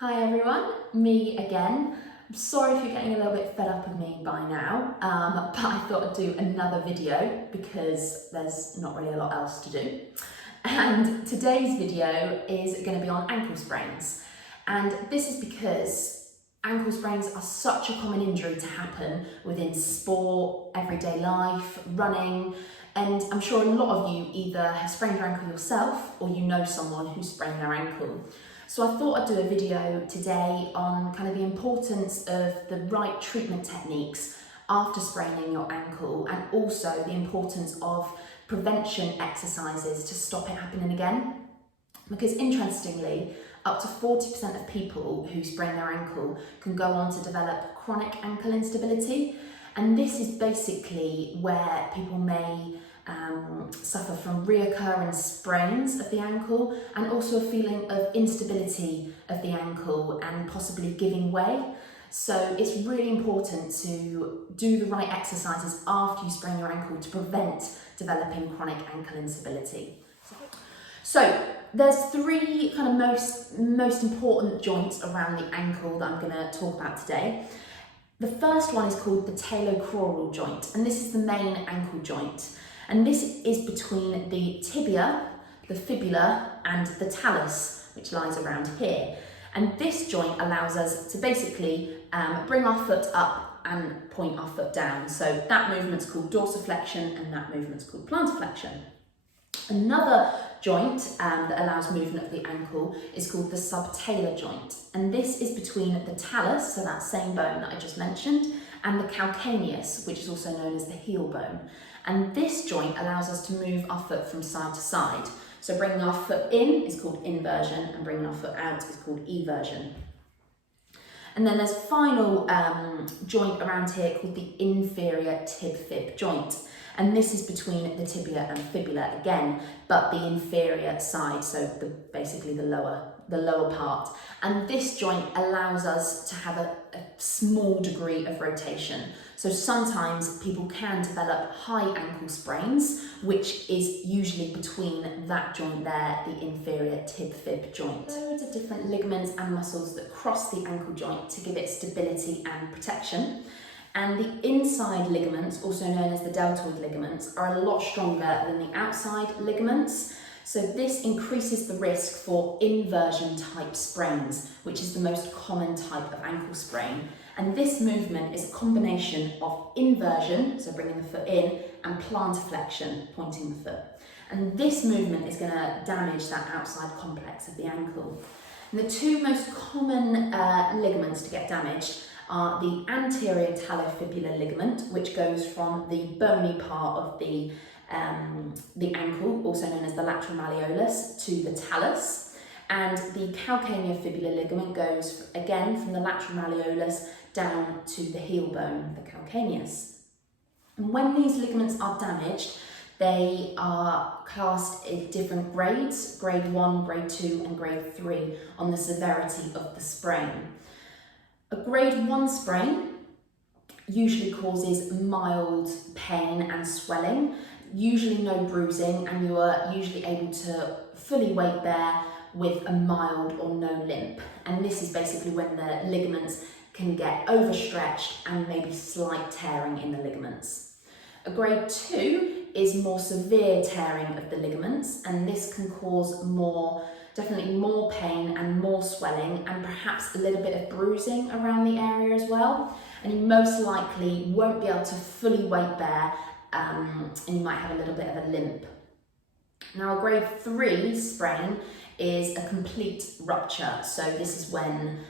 Hi everyone, me again. I'm sorry if you're getting a little bit fed up of me by now, but I thought I'd do another video because there's not really a lot else to do. And today's video is going to be on ankle sprains. And this is because ankle sprains are such a common injury to happen within sport, everyday life, running, and I'm sure a lot of you either have sprained your ankle yourself or you know someone who sprained their ankle. So I thought I'd do a video today on kind of the importance of the right treatment techniques after spraining your ankle, and also the importance of prevention exercises to stop it happening again. Because interestingly, up to 40% of people who sprain their ankle can go on to develop chronic ankle instability. And this is basically where people may suffer from reoccurring sprains of the ankle, and also a feeling of instability of the ankle and possibly giving way. So it's really important to do the right exercises after you sprain your ankle to prevent developing chronic ankle instability. So there's three kind of most important joints around the ankle that I'm going to talk about today. The first one is called the talocrural joint, and this is the main ankle joint. And this is between the tibia, the fibula, and the talus, which lies around here. And this joint allows us to basically bring our foot up and point our foot down. So that movement's called dorsiflexion and that movement's called plantarflexion. Another joint that allows movement of the ankle is called the subtalar joint. And this is between the talus, so that same bone that I just mentioned, and the calcaneus, which is also known as the heel bone. And this joint allows us to move our foot from side to side. So bringing our foot in is called inversion, and bringing our foot out is called eversion. And then there's a final joint around here called the inferior tib-fib joint. And this is between the tibia and fibula again, but the inferior side, so basically the lower part. And this joint allows us to have a small degree of rotation. So sometimes people can develop high ankle sprains, which is usually between that joint there, the inferior tib-fib joint. Loads of different ligaments and muscles that cross the ankle joint to give it stability and protection. And the inside ligaments, also known as the deltoid ligaments, are a lot stronger than the outside ligaments. So this increases the risk for inversion type sprains, which is the most common type of ankle sprain. And this movement is a combination of inversion, so bringing the foot in, and plantarflexion, pointing the foot. And this movement is going to damage that outside complex of the ankle. And the two most common ligaments to get damaged are the anterior talofibular ligament, which goes from the bony part of the ankle, also known as the lateral malleolus, to the talus. And the calcaneofibular ligament goes again from the lateral malleolus down to the heel bone, the calcaneus. And when these ligaments are damaged, they are classed in different grades, grade 1, grade 2 and grade 3 on the severity of the sprain. A grade 1 sprain usually causes mild pain and swelling, usually no bruising, and you are usually able to fully weight bear with a mild or no limp. And this is basically when the ligaments can get overstretched and maybe slight tearing in the ligaments. A grade 2 is more severe tearing of the ligaments, and this can cause definitely more pain and more swelling, and perhaps a little bit of bruising around the area as well. And you most likely won't be able to fully weight bear, and you might have a little bit of a limp. Now, a grade 3 sprain is a complete rupture. So this is when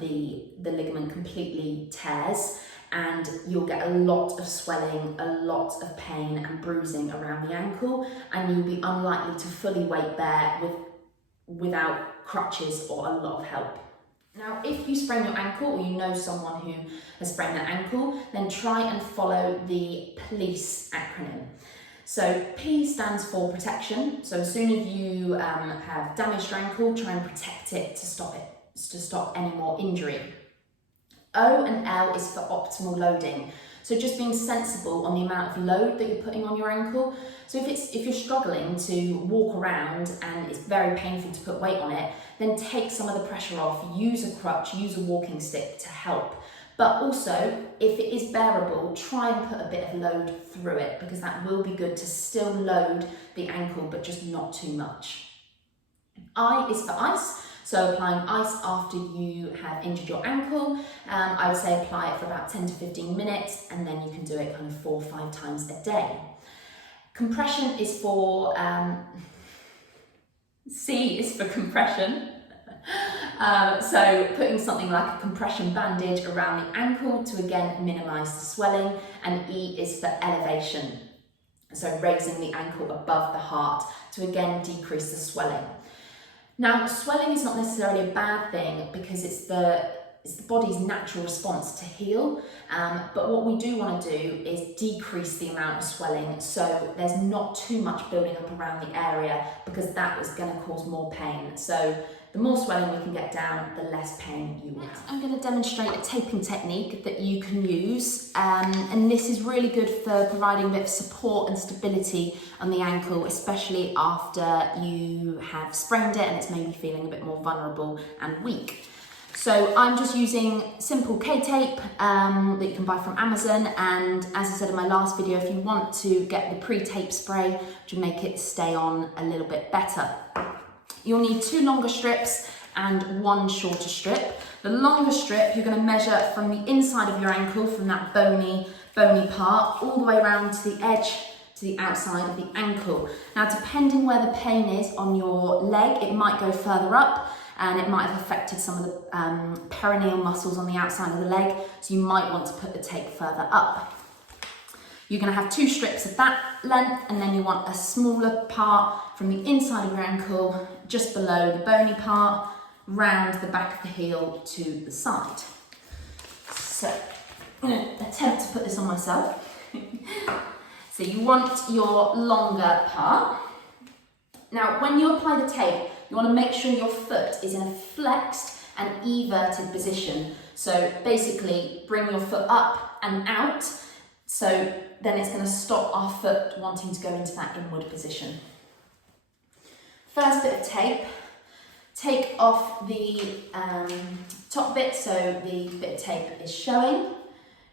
the ligament completely tears, and you'll get a lot of swelling, a lot of pain and bruising around the ankle, and you'll be unlikely to fully weight bear without crutches or a lot of help. Now, if you sprain your ankle, or you know someone who has sprained their ankle, then try and follow the PLEACE acronym. So P stands for protection. So as soon as you have damaged your ankle, try and protect it to stop any more injury. O and L is for optimal loading. So just being sensible on the amount of load that you're putting on your ankle. So if you're struggling to walk around and it's very painful to put weight on it, then take some of the pressure off, use a crutch, use a walking stick to help. But also, if it is bearable, try and put a bit of load through it, because that will be good to still load the ankle, but just not too much. I is for ice. So applying ice after you have injured your ankle, I would say apply it for about 10 to 15 minutes, and then you can do it kind of 4 or 5 times a day. Compression is for, C is for compression. So putting something like a compression bandage around the ankle to again minimise the swelling, and E is for elevation. So raising the ankle above the heart to again decrease the swelling. Now, swelling is not necessarily a bad thing because it's the body's natural response to heal, but what we do want to do is decrease the amount of swelling so there's not too much building up around the area, because that was going to cause more pain. So the more swelling we can get down, the less pain you will have. I'm going to demonstrate a taping technique that you can use, and this is really good for providing a bit of support and stability on the ankle, especially after you have sprained it and it's maybe feeling a bit more vulnerable and weak. So I'm just using simple K-tape that you can buy from Amazon, and as I said in my last video, if you want to get the pre-tape spray, which will make it stay on a little bit better. You'll need 2 longer strips and 1 shorter strip. The longer strip, you're going to measure from the inside of your ankle, from that bony part, all the way around to the edge, to the outside of the ankle. Now, depending where the pain is on your leg, it might go further up, and it might have affected some of the perineal muscles on the outside of the leg, so you might want to put the tape further up. You're going to have 2 strips of that length, and then you want a smaller part from the inside of your ankle, just below the bony part, round the back of the heel to the side. So I'm going to attempt to put this on myself. So you want your longer part. Now, when you apply the tape, you want to make sure your foot is in a flexed and everted position. So basically bring your foot up and out, so then it's going to stop our foot wanting to go into that inward position. First bit of tape, take off the top bit so the bit of tape is showing.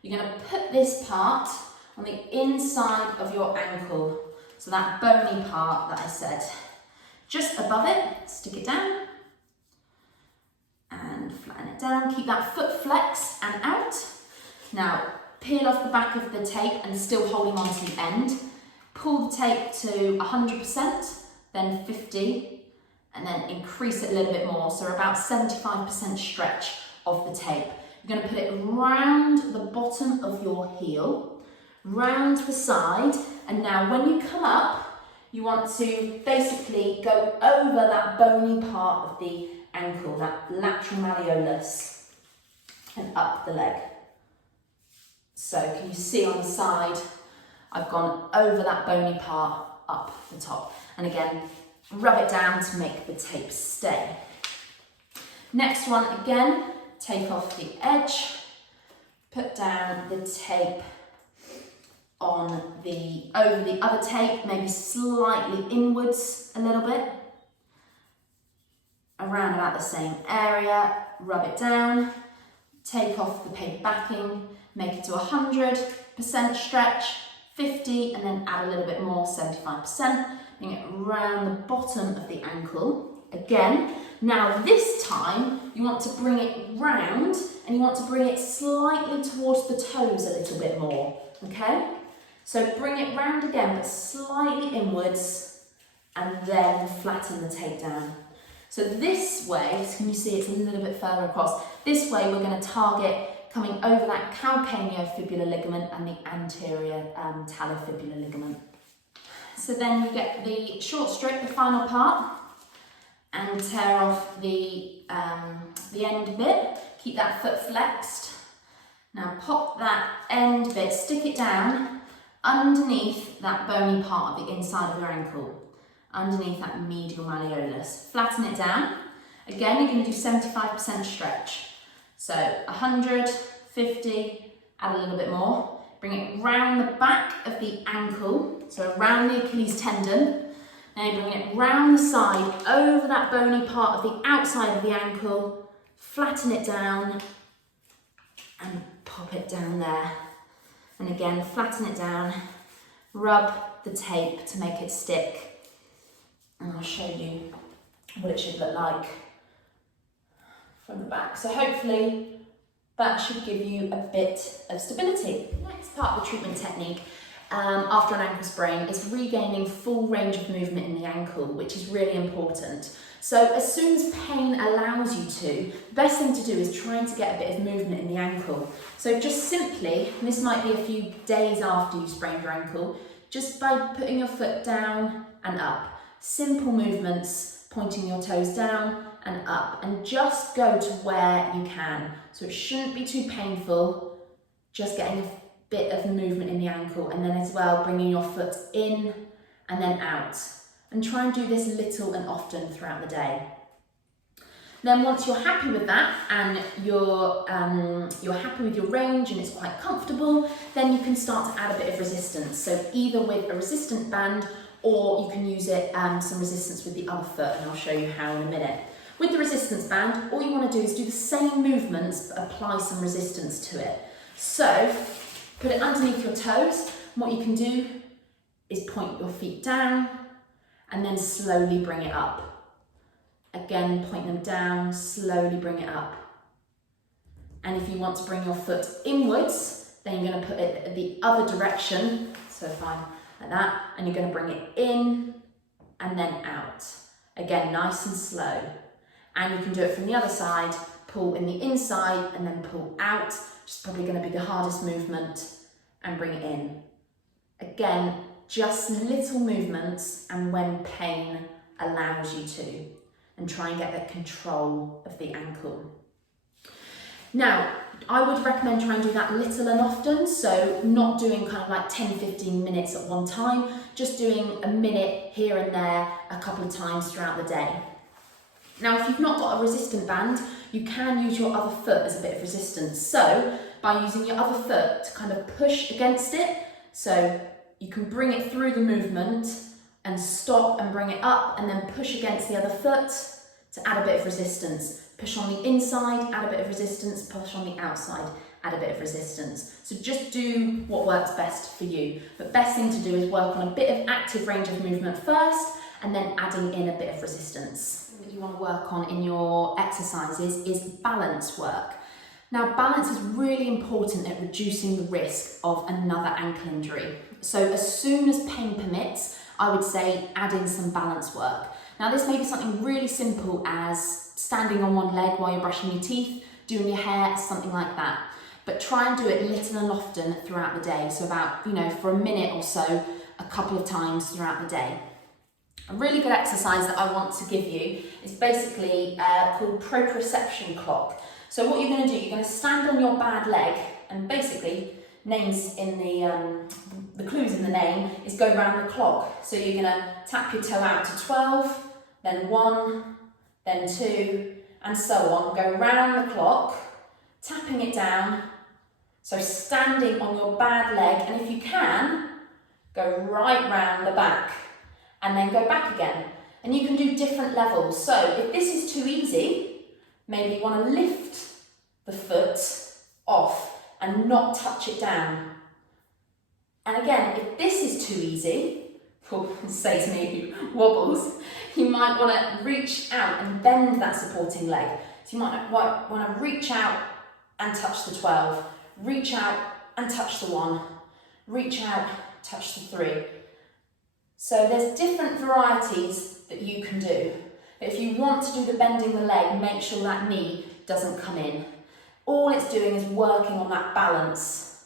You're going to put this part on the inside of your ankle, so that bony part that I said. Just above it, stick it down and flatten it down. Keep that foot flexed and out. Now, peel off the back of the tape and still holding on to the end. Pull the tape to 100%, then 50%, and then increase it a little bit more, so about 75% stretch of the tape. You're going to put it round the bottom of your heel, round the side, and now when you come up, you want to basically go over that bony part of the ankle, that lateral malleolus, and up the leg. So can you see on the side, I've gone over that bony part, up the top. And again, rub it down to make the tape stay. Next one, again, take off the edge, put down the tape on over the other tape, maybe slightly inwards a little bit, around about the same area, rub it down, take off the paper backing, make it to 100% stretch, 50%, and then add a little bit more, 75%, bring it around the bottom of the ankle, again. Now this time, you want to bring it round, and you want to bring it slightly towards the toes a little bit more, okay? So bring it round again, but slightly inwards, and then flatten the tape down. So this way, can you see it's a little bit further across? This way we're going to target coming over that calcaneofibular ligament and the anterior talofibular ligament. So then you get the short strip, the final part, and tear off the end bit. Keep that foot flexed. Now pop that end bit, stick it down underneath that bony part of the inside of your ankle, underneath that medial malleolus. Flatten it down. Again, you're going to do 75% stretch. So 100, 50, add a little bit more. bring it round the back of the ankle, so around the Achilles tendon. Then bring it round the side, over that bony part of the outside of the ankle, flatten it down and pop it down there. And again, flatten it down, rub the tape to make it stick. And I'll show you what it should look like from the back. So hopefully that should give you a bit of stability. Next part of the treatment technique after an ankle sprain is regaining full range of movement in the ankle, which is really important. So as soon as pain allows you to, the best thing to do is trying to get a bit of movement in the ankle. So just simply, and this might be a few days after you sprained your ankle, just by putting your foot down and up. Simple movements, pointing your toes down and up, and just go to where you can. So it shouldn't be too painful, just getting a bit of movement in the ankle, and then as well bringing your foot in and then out, and try and do this little and often throughout the day. Then once you're happy with that and you're happy with your range and it's quite comfortable, then you can start to add a bit of resistance. So either with a resistant band, or you can use it some resistance with the other foot, and I'll show you how in a minute. With the resistance band, all you want to do is do the same movements but apply some resistance to it. So put it underneath your toes. What you can do is point your feet down and then slowly bring it up. Again, point them down, slowly bring it up. And if you want to bring your foot inwards, then you're going to put it the other direction. So fine, like that, and you're going to bring it in and then out. Again, nice and slow. And you can do it from the other side, pull in the inside and then pull out, which is probably going to be the hardest movement, and bring it in. Again, just little movements and when pain allows you to, and try and get that control of the ankle. Now, I would recommend trying to do that little and often, so not doing kind of like 10-15 minutes at one time, just doing a minute here and there a couple of times throughout the day. Now, if you've not got a resistant band, you can use your other foot as a bit of resistance. So by using your other foot to kind of push against it, so you can bring it through the movement and stop and bring it up, and then push against the other foot to add a bit of resistance. Push on the inside, add a bit of resistance, push on the outside, add a bit of resistance. So just do what works best for you. But best thing to do is work on a bit of active range of movement first, and then adding in a bit of resistance. What you want to work on in your exercises is balance work. Now, balance is really important at reducing the risk of another ankle injury. So as soon as pain permits, I would say add in some balance work. Now, this may be something really simple as standing on one leg while you're brushing your teeth, doing your hair, something like that. But try and do it little and often throughout the day. So about, for a minute or so, a couple of times throughout the day. A really good exercise that I want to give you is basically called proprioception clock. So what you're going to do, you're going to stand on your bad leg, and basically names in the clues in the name is go round the clock. So you're going to tap your toe out to 12, then 1, then 2, and so on. Go round the clock, tapping it down. So standing on your bad leg, and if you can, go right round the back and then go back again. And you can do different levels. So if this is too easy, maybe you want to lift the foot off and not touch it down. And again, if this is too easy, say to me who wobbles, you might want to reach out and bend that supporting leg. So you might want to reach out and touch the 12, reach out and touch the 1, reach out, touch the 3. So there's different varieties that you can do. But if you want to do the bending the leg, make sure that knee doesn't come in. All it's doing is working on that balance.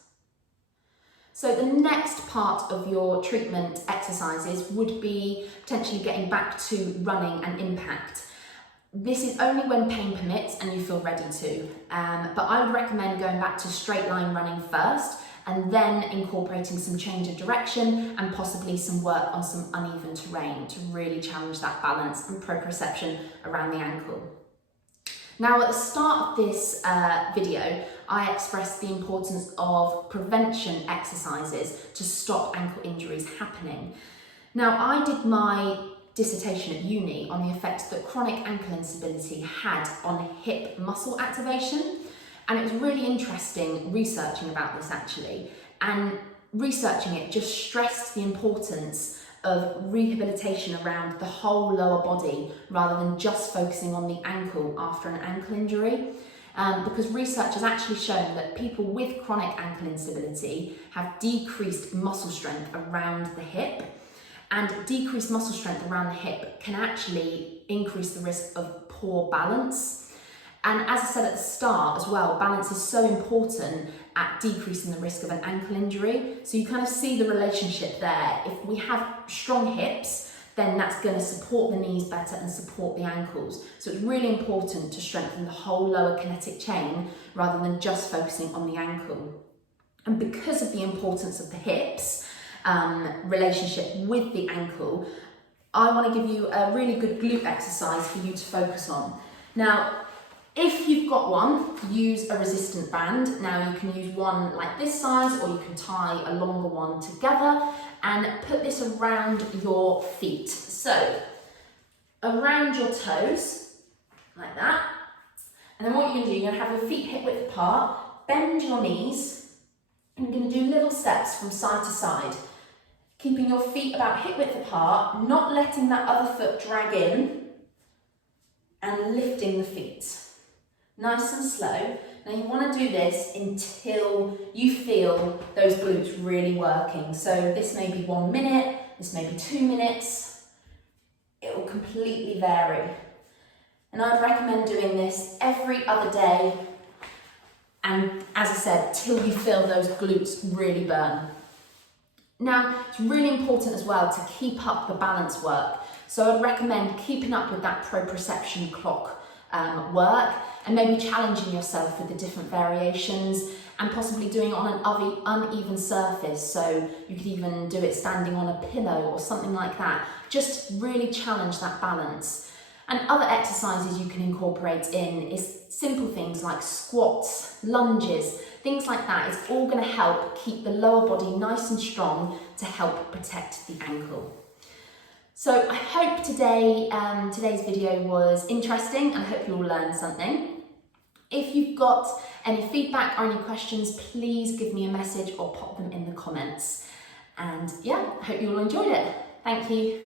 So the next part of your treatment exercises would be potentially getting back to running and impact. This is only when pain permits and you feel ready to. But I would recommend going back to straight line running first, and then incorporating some change of direction and possibly some work on some uneven terrain to really challenge that balance and proprioception around the ankle. Now, at the start of this video, I expressed the importance of prevention exercises to stop ankle injuries happening. Now, I did my dissertation at uni on the effects that chronic ankle instability had on hip muscle activation, and it was really interesting researching about this actually, and researching it just stressed the importance of rehabilitation around the whole lower body rather than just focusing on the ankle after an ankle injury. Because research has actually shown that people with chronic ankle instability have decreased muscle strength around the hip, and decreased muscle strength around the hip can actually increase the risk of poor balance. And as I said at the start as well, balance is so important at decreasing the risk of an ankle injury. So you kind of see the relationship there. If we have strong hips, then that's going to support the knees better and support the ankles. So it's really important to strengthen the whole lower kinetic chain rather than just focusing on the ankle. And because of the importance of the hips relationship with the ankle, I want to give you a really good glute exercise for you to focus on. Now, if you've got one, use a resistant band. Now you can use one like this size, or you can tie a longer one together and put this around your feet. So around your toes, like that. And then what you're gonna do, you're gonna have your feet hip width apart, bend your knees, and you're gonna do little steps from side to side, keeping your feet about hip width apart, not letting that other foot drag in, and lifting the feet. Nice and slow. Now you want to do this until you feel those glutes really working. So this may be 1 minute, this may be 2 minutes. It will completely vary. And I'd recommend doing this every other day. And as I said, till you feel those glutes really burn. Now, it's really important as well to keep up the balance work. So I'd recommend keeping up with that proprioception clock work, and maybe challenging yourself with the different variations and possibly doing it on an uneven surface. So you could even do it standing on a pillow or something like that. Just really challenge that balance. And other exercises you can incorporate in is simple things like squats, lunges, things like that. It's all going to help keep the lower body nice and strong to help protect the ankle. So I hope today's video was interesting, and I hope you all learned something. If you've got any feedback or any questions, please give me a message or pop them in the comments. And yeah, I hope you all enjoyed it. Thank you.